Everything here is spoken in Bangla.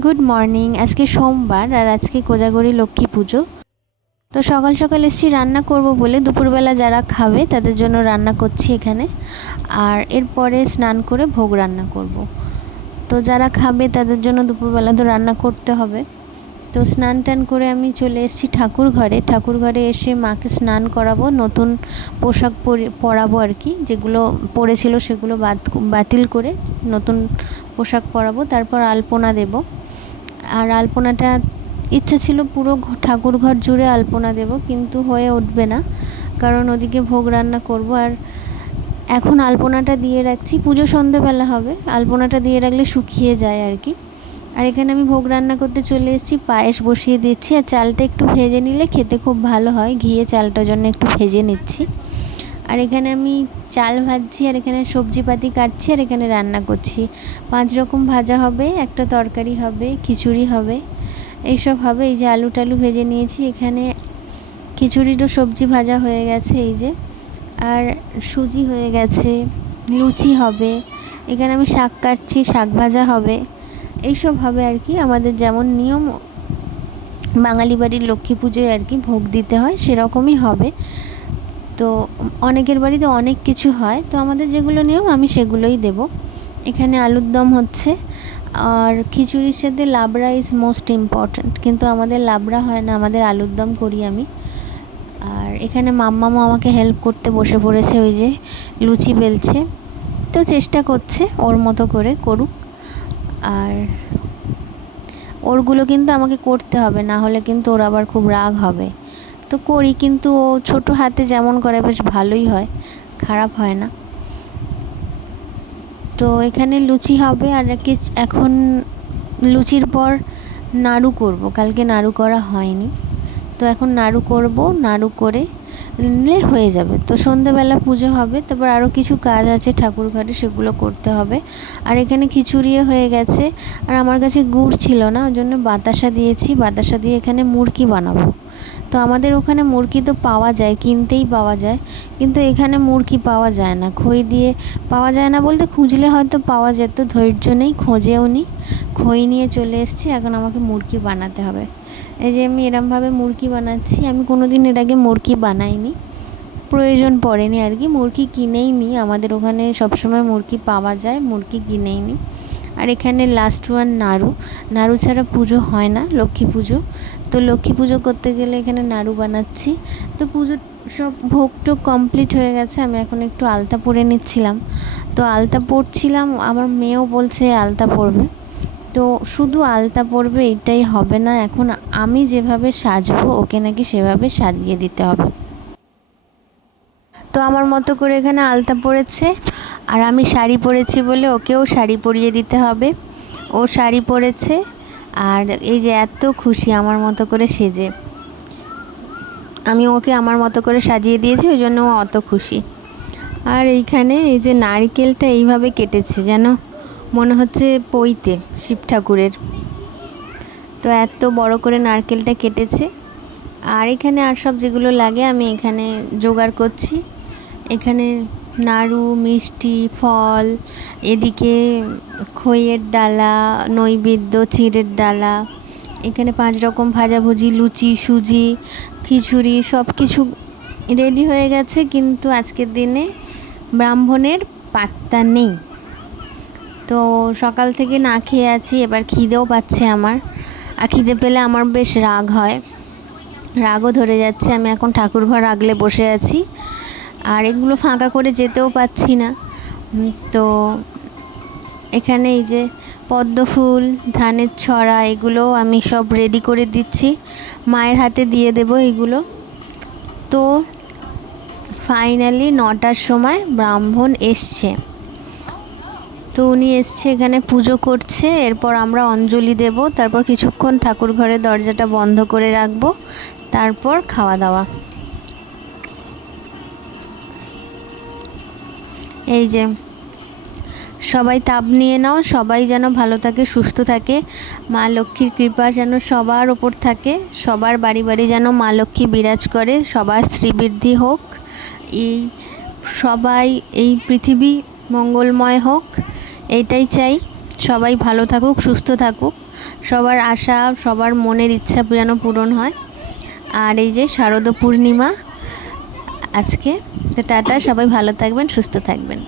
Good morning. আজকে সোমবার আর আজকে কোজাগরি লক্ষ্মী পুজো। তো সকাল সকাল এসেছি রান্না করব বলে, দুপুরবেলা যারা খাবে তাদের জন্য রান্না করছি এখানে। আর এরপরে স্নান করে ভোগ রান্না করব। তো যারা খাবে তাদের জন্য দুপুরবেলা তো রান্না করতে হবে। তো স্নান টান করে আমি চলে এসেছি ঠাকুর ঘরে এসে মাকে স্নান করাবো, নতুন পোশাক পরাবো আর কি, যেগুলো পরেছিল সেগুলো বাতিল করে নতুন পোশাক পরাবো। তারপর আলপনা দেব। আর আলপনাটা ইচ্ছা ছিল পুরো ঠাকুর ঘর জুড়ে আলপনা দেব, কিন্তু হয়ে উঠবে না, কারণ ওদিকে ভোগ রান্না করব। আর এখন আলপনাটা দিয়ে রাখছি, পুজো সন্ধেবেলা হবে, আলপনাটা দিয়ে রাখলে শুকিয়ে যায় আর কি। আর এখানে আমি ভোগ রান্না করতে চলে এসেছি, পায়েস বসিয়ে দিচ্ছি। আর চালটা একটু ভেজে নিলে খেতে খুব ভালো হয়, ঘিয়ে চালটার জন্য একটু ভেজে নিচ্ছি। আর এখানে আমি চাল ভাজছি, আর এখানে সবজিপাতি কাটছি, আর এখানে রান্না করছি। 5 রকম ভাজা হবে, একটা তরকারি হবে, খিচুড়ি হবে, এইসব হবে। এই যে আলু টালু ভেজে নিয়েছি, এখানে খিচুড়িরও সবজি ভাজা হয়ে গেছে এই যে, আর সুজি হয়ে গেছে, লুচি হবে। এখানে আমি শাক কাটছি, শাক ভাজা হবে, এইসব হবে আর কি। আমাদের যেমন নিয়ম বাঙালি বাড়ির লক্ষ্মী পুজোয় আর কি ভোগ দিতে হয়, সেরকমই হবে। তো অনেকের বাড়িতে অনেক কিছু হয়, তো আমাদের যেগুলো নিয়ম আমি সেগুলোই দেব। এখানে আলুর দম হচ্ছে, আর খিচুড়ির সাথে লাবড়া ইজ মোস্ট ইম্পর্ট্যান্ট, কিন্তু আমাদের লাবড়া হয় না, আমাদের আলুর দম করি আমি। আর এখানে মাম্মামও আমাকে হেল্প করতে বসে পড়েছে, ওই যে লুচি বেলছে। তো চেষ্টা করছে ওর মতো করে করুক, আর ওরগুলো কিন্তু আমাকে করতে হবে, না হলে কিন্তু ওর আবার খুব রাগ হবে। তো করি, কিন্তু ও ছোটো হাতে যেমন করে বেশ ভালোই হয়, খারাপ হয় না। তো এখানে লুচি হবে, আর এখন লুচির পর নাড়ু করব, কালকে নাড়ু করা হয়নি, তো এখন নাড়ু করব, নাড়ু করে নিলে হয়ে যাবে। তো সন্ধ্যেবেলা পুজো হবে, তারপর আরও কিছু কাজ আছে ঠাকুর ঘরে, সেগুলো করতে হবে। আর এখানে খিচুড়িও হয়ে গেছে, আর আমার কাছে গুড় ছিল না, ওই জন্য বাতাসা দিয়েছি, বাতাসা দিয়ে এখানে মুড়কি বানাবো। তো আমাদের ওখানে মুড়কি তো পাওয়া যায়, কিনতেই পাওয়া যায়, কিন্তু এখানে মুড়কি পাওয়া যায় না, খই দিয়ে পাওয়া যায় না বলতে, খুঁজলে হয়তো পাওয়া যেত, ধৈর্য নেই, খোঁজেও নি। খই নিয়ে চলে এসেছি, এখন আমাকে মুড়কি বানাতে হবে। এই যে আমি এরমভাবে মুড়কি বানাচ্ছি, আমি কোনো দিন এর আগে মুড়কি বানাইনি, প্রয়োজন পড়েনি আর কি, মুড়কি কিনেই নিই, আমাদের ওখানে সবসময় মুড়কি পাওয়া যায়, মুড়কি কিনেই নিই। আর এখানে লাস্ট ওয়ান নাড়ু, নাড়ু ছাড়া পুজো হয় না লক্ষ্মী পুজো, তো লক্ষ্মী পুজো করতে গেলে এখানে নাড়ু বানাচ্ছি। তো পুজোর সব ভোগ টোগ কমপ্লিট হয়ে গেছে, আমি এখন একটু আলতা পরে নিচ্ছিলাম। তো আলতা পরছিলাম, আমার মেয়েও বলছে আলতা পরবে, তো শুধু আলতা পরবে এটাই হবে না, এখন আমি যেভাবে সাজবো ওকে নাকি সেভাবে সাজিয়ে দিতে হবে। তো আমার মতো করে এখানে আলতা পরেছে, আর আমি শাড়ি পরেছি বলে ওকেও শাড়ি পরিয়ে দিতে হবে। ও শাড়ি পরেছে, আর এই যে এত খুশি আমার মতো করে সেজে, আমি ওকে আমার মতো করে সাজিয়ে দিয়েছি, ওই জন্য ও অত খুশি। আর এইখানে এই যে নারকেলটা এইভাবে কেটেছে, যেন মনে হচ্ছে পৈতে শিব ঠাকুরের, তো এত বড় করে নারকেলটা কেটেছে। আর এখানে আর সব যেগুলো লাগে আমি এখানে জোগাড় করছি। এখানে নাড়ু, মিষ্টি, ফল, এদিকে খইয়ের ডালা, নৈবেদ্য, চিঁড়ের ডালা, এখানে 5 রকম ভাজাভুজি, লুচি, সুজি, খিচুড়ি, সব কিছু রেডি হয়ে গেছে, কিন্তু আজকের দিনে ব্রাহ্মণের পাত্তা নেই। তো সকাল থেকে না খেয়ে আছি, এবার খিদেও পাচ্ছে আমার, আর খিদে পেলে আমার বেশ রাগ হয়, রাগও ধরে যাচ্ছে। আমি এখন ঠাকুর ঘর আগলে বসে আছি, আর এগুলো ফাঁকা করে যেতেও পাচ্ছি না। তো এখানে এই যে পদ্ম ফুল, ধানের ছড়া, এগুলো আমি সব রেডি করে দিচ্ছি, মায়ের হাতে দিয়ে দেব এগুলো। তো ফাইনালি 9টার সময় ব্রাহ্মণ এসছে, তো উনি এসছে, এখানে পুজো করছে, এরপর আমরা অঞ্জলি দেব, তারপর কিছুক্ষণ ঠাকুর ঘরের দরজাটা বন্ধ করে রাখবো, তারপর খাওয়া দাওয়া। এই যে সবাই তাপ নিয়ে নাও, সবাই যেন ভালো থাকে, সুস্থ থাকে, মা লক্ষ্মীর কৃপা যেন সবার ওপর থাকে, সবার বাড়ি বাড়ি যেন মা লক্ষ্মী বিরাজ করে, সবার শ্রীবৃদ্ধি হোক, এই সবাই এই পৃথিবী মঙ্গলময় হোক, এইটাই চাই। সবাই ভালো থাকুক, সুস্থ থাকুক, সবার আশা, সবার মনের ইচ্ছা যেন পূরণ হয়। আর এই যে শারদ পূর্ণিমা আজকে, তো টাটা, সবাই ভালো থাকবেন, সুস্থ থাকবেন।